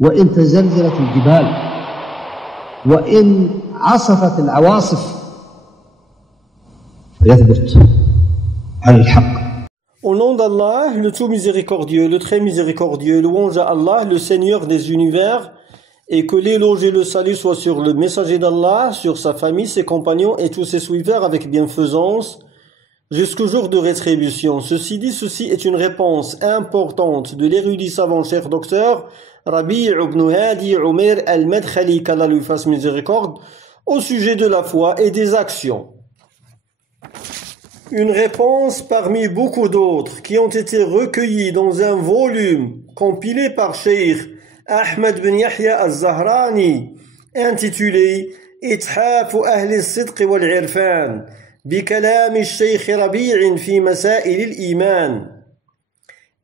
وإن تزلزلت الجبال وإن عصفت العواصف فيثبت على الحق. Au nom d'Allah, le tout miséricordieux, le très miséricordieux, louange à Allah, le Seigneur des univers, et que l'éloge et le salut soient sur le messager d'Allah, sur sa famille, ses compagnons et tous ses suiveurs avec bienfaisance, jusqu'au jour de rétribution. Ceci dit, ceci est une réponse importante de l'érudit savant cher docteur Rabi' ibn Hadi Umair al-Madkhali, qu'Allah lui fasse miséricorde, au sujet de la foi et des actions. Une réponse parmi beaucoup d'autres qui ont été recueillies dans un volume compilé par Cheikh Ahmed Ben Yahya al-Zahrani intitulé إتحاف أهل الصدق والعرفان بكلام الشيخ ربيع في مسائل الإيمان,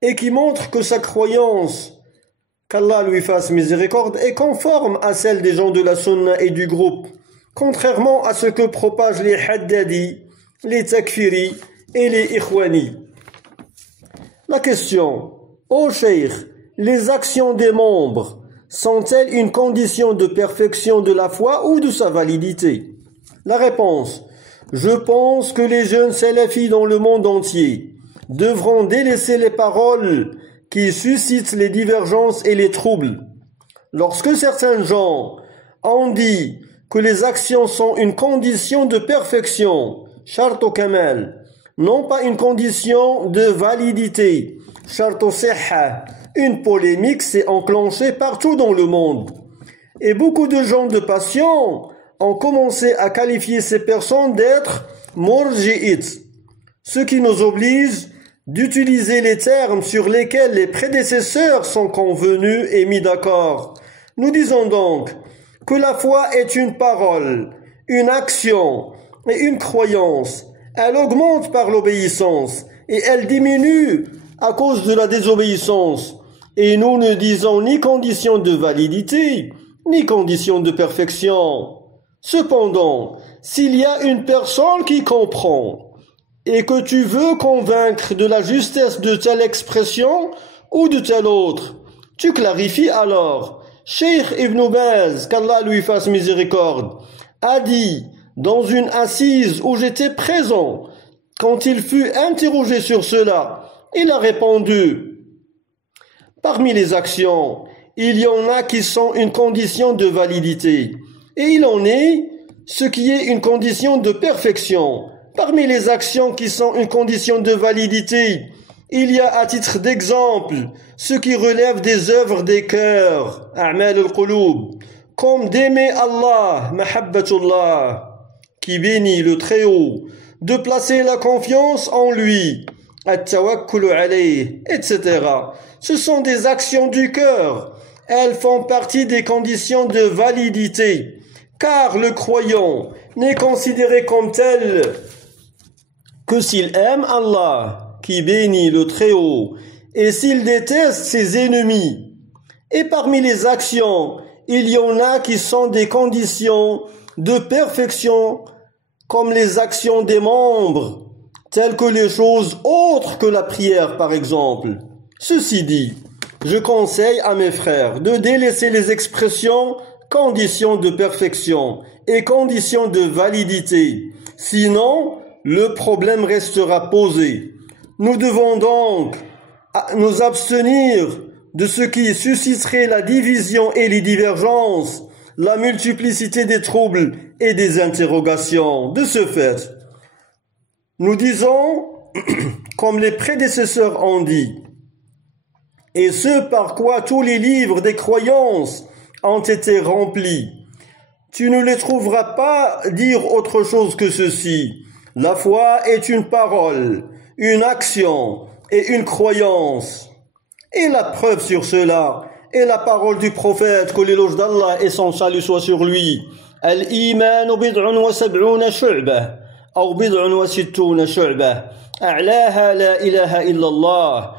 et qui montre que sa croyance, qu'Allah lui fasse miséricorde, est conforme à celle des gens de la Sunna et du groupe, contrairement à ce que propagent les Haddadi, les Takfiri et les Ikhwani. La question: ô Cheikh, les actions des membres sont-elles une condition de perfection de la foi ou de sa validité? La réponse: je pense que les jeunes salafis dans le monde entier devront délaisser les paroles qui suscitent les divergences et les troubles. Lorsque certains gens ont dit que les actions sont une condition de perfection, Sharto Kamal, non pas une condition de validité, Sharto Sihha, une polémique s'est enclenchée partout dans le monde. Et beaucoup de gens de passion ont commencé à qualifier ces personnes d'être murji'ites, ce qui nous oblige d'utiliser les termes sur lesquels les prédécesseurs sont convenus et mis d'accord. Nous disons donc que la foi est une parole, une action et une croyance. Elle augmente par l'obéissance et elle diminue à cause de la désobéissance. Et nous ne disons ni condition de validité, ni condition de perfection. Cependant, s'il y a une personne qui comprend et que tu veux convaincre de la justesse de telle expression ou de telle autre, tu clarifies alors. Cheikh Ibn Baz, qu'Allah lui fasse miséricorde, a dit dans une assise où j'étais présent, quand il fut interrogé sur cela, il a répondu: parmi les actions, il y en a qui sont une condition de validité, et il en est ce qui est une condition de perfection. Parmi les actions qui sont une condition de validité, il y a à titre d'exemple ce qui relève des œuvres des cœurs, a'mal al-qulub, comme d'aimer Allah, mahabbatullah, qui bénit le Très-Haut, de placer la confiance en lui, at-tawakkul alayh, etc. Ce sont des actions du cœur. Elles font partie des conditions de validité, car le croyant n'est considéré comme tel que s'il aime Allah, qui bénit le Très-Haut, et s'il déteste ses ennemis. Et parmi les actions, il y en a qui sont des conditions de perfection, comme les actions des membres, telles que les choses autres que la prière, par exemple. Ceci dit, je conseille à mes frères de délaisser les expressions conditions de perfection et conditions de validité. Sinon, le problème restera posé. Nous devons donc nous abstenir de ce qui susciterait la division et les divergences, la multiplicité des troubles et des interrogations. De ce fait, nous disons, comme les prédécesseurs ont dit, et ce par quoi tous les livres des croyances ont été remplis. Tu ne les trouveras pas dire autre chose que ceci. La foi est une parole, une action et une croyance. Et la preuve sur cela est la parole du prophète, que l'éloge d'Allah et son salut soit sur lui. Al-iman bid'un wa sab'una shu'bah, ou bid'un wa sittuna shu'bah. A'laha la ilaha illallah.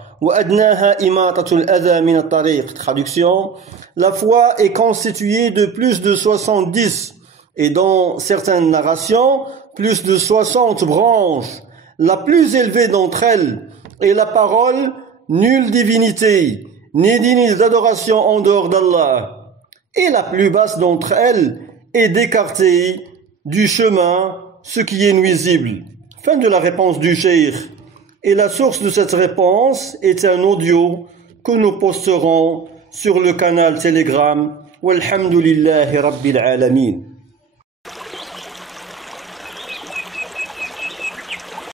Traduction: la foi est constituée de plus de 70 et dans certaines narrations plus de 60 branches. La plus élevée d'entre elles est la parole nulle divinité ni dignes d'adoration en dehors d'Allah. Et la plus basse d'entre elles est d'écarter du chemin ce qui est nuisible. Fin de la réponse du cheikh. Et la source de cette réponse est un audio que nous posterons sur le canal Telegram. Walhamdulillahi Rabbil Alamin.